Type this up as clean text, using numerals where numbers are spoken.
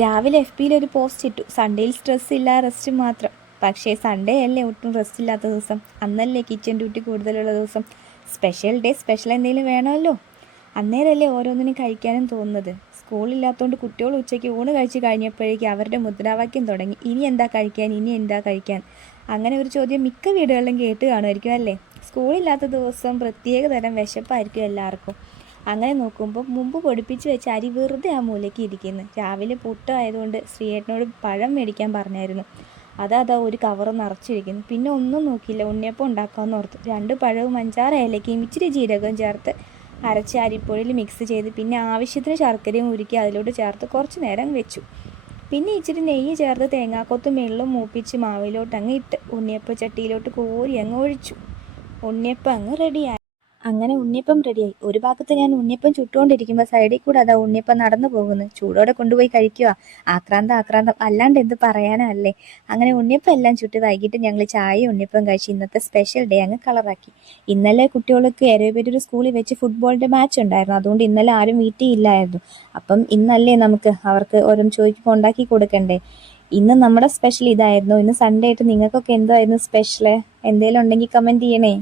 രാവിലെ എഫ് പിയിൽ ഒരു പോസ്റ്റ് ഇട്ടു, സൺഡേയിൽ സ്ട്രെസ് ഇല്ല, റെസ്റ്റ് മാത്രം. പക്ഷേ സൺഡേ അല്ലേ ഒട്ടും റെസ്റ്റ് ഇല്ലാത്ത ദിവസം, അന്നല്ലേ കിച്ചൺ ഡ്യൂട്ടി കൂടുതലുള്ള ദിവസം. സ്പെഷ്യൽ ഡേ സ്പെഷ്യൽ എന്തെങ്കിലും വേണമല്ലോ. അന്നേരമല്ലേ ഓരോന്നിനും കഴിക്കാനും തോന്നുന്നത്. സ്കൂളില്ലാത്തതുകൊണ്ട് കുട്ടികൾ ഉച്ചയ്ക്ക് ഊണ് കഴിച്ച് കഴിഞ്ഞപ്പോഴേക്കും അവരുടെ മുദ്രാവാക്യം തുടങ്ങി, ഇനി എന്താ കഴിക്കാൻ, ഇനി എന്താ കഴിക്കാൻ. അങ്ങനെ ഒരു ചോദ്യം മിക്ക വീടുകളിലും കേട്ട് കാണുമായിരിക്കും അല്ലേ. സ്കൂളില്ലാത്ത ദിവസം പ്രത്യേക തരം വിശപ്പായിരിക്കും എല്ലാവർക്കും. അങ്ങനെ നോക്കുമ്പോൾ മുമ്പ് പൊടിപ്പിച്ച് വെച്ച അരി വെറുതെ ആ മൂലയ്ക്ക് ഇരിക്കുന്നു. രാവിലെ പുട്ടായതുകൊണ്ട് ശ്രീയേട്ടനോട് പഴം മേടിക്കാൻ പറഞ്ഞായിരുന്നു. അതാ ഒരു കവർ നിറച്ചിരിക്കുന്നു. പിന്നെ ഒന്നും നോക്കിയില്ല, ഉണ്ണിയപ്പം ഉണ്ടാക്കാമെന്ന് ഓർത്തു. 2 പഴവും 5-6 ഏലക്കയും ഇച്ചിരി ജീരകവും ചേർത്ത് അരച്ച് അരിപ്പൊടിയിൽ മിക്സ് ചെയ്ത് പിന്നെ ആവശ്യത്തിന് ശർക്കരയും ഉരുക്കി അതിലോട്ട് ചേർത്ത് കുറച്ച് നേരം വെച്ചു. പിന്നെ ഇച്ചിരി നെയ്യ് ചേർത്ത് തേങ്ങാക്കൊത്തും വെള്ളം മൂപ്പിച്ച് മാവിലോട്ട് അങ്ങ് ഇട്ട് ഉണ്ണിയപ്പം ചട്ടിയിലോട്ട് കോരി അങ്ങ് ഒഴിച്ചു. ഉണ്ണിയപ്പം അങ്ങ് റെഡിയായി. അങ്ങനെ ഉണ്ണിയപ്പം റെഡിയായി. ഒരു ഭാഗത്ത് ഞാൻ ഉണ്ണിയപ്പം ചുട്ടുകൊണ്ടിരിക്കുമ്പോൾ സൈഡിൽ കൂടെ അതാ ഉണ്ണിയപ്പം നടന്നു പോകുന്നു. ചൂടോടെ കൊണ്ടുപോയി കഴിക്കുക. ആക്രാന്തം അല്ലാണ്ട് എന്ത് പറയാനാ അല്ലേ. അങ്ങനെ ഉണ്ണിയപ്പം എല്ലാം ചുട്ട് വൈകിട്ട് ഞങ്ങൾ ചായയും ഉണ്ണിയപ്പം കഴിച്ച് ഇന്നത്തെ സ്പെഷ്യൽ ഡേ അങ്ങ് കളറാക്കി. ഇന്നലെ കുട്ടികൾക്ക് എരവേറ്റൂർ സ്കൂളിൽ വെച്ച് ഫുട്ബോളിന്റെ മാച്ച് ഉണ്ടായിരുന്നു. അതുകൊണ്ട് ഇന്നലെ ആരും വീട്ടിൽ ഇല്ലായിരുന്നു. അപ്പം ഇന്നല്ലേ നമുക്ക് അവർക്ക് ഓരോ ചോദിക്കുമ്പോൾ ഉണ്ടാക്കി കൊടുക്കണ്ടേ. ഇന്ന് നമ്മുടെ സ്പെഷ്യൽ ഇതായിരുന്നു. ഇന്ന് സൺഡേ ആയിട്ട് നിങ്ങൾക്കൊക്കെ എന്തായിരുന്നു സ്പെഷ്യൽ? എന്തെങ്കിലും ഉണ്ടെങ്കിൽ കമന്റ് ചെയ്യണേ.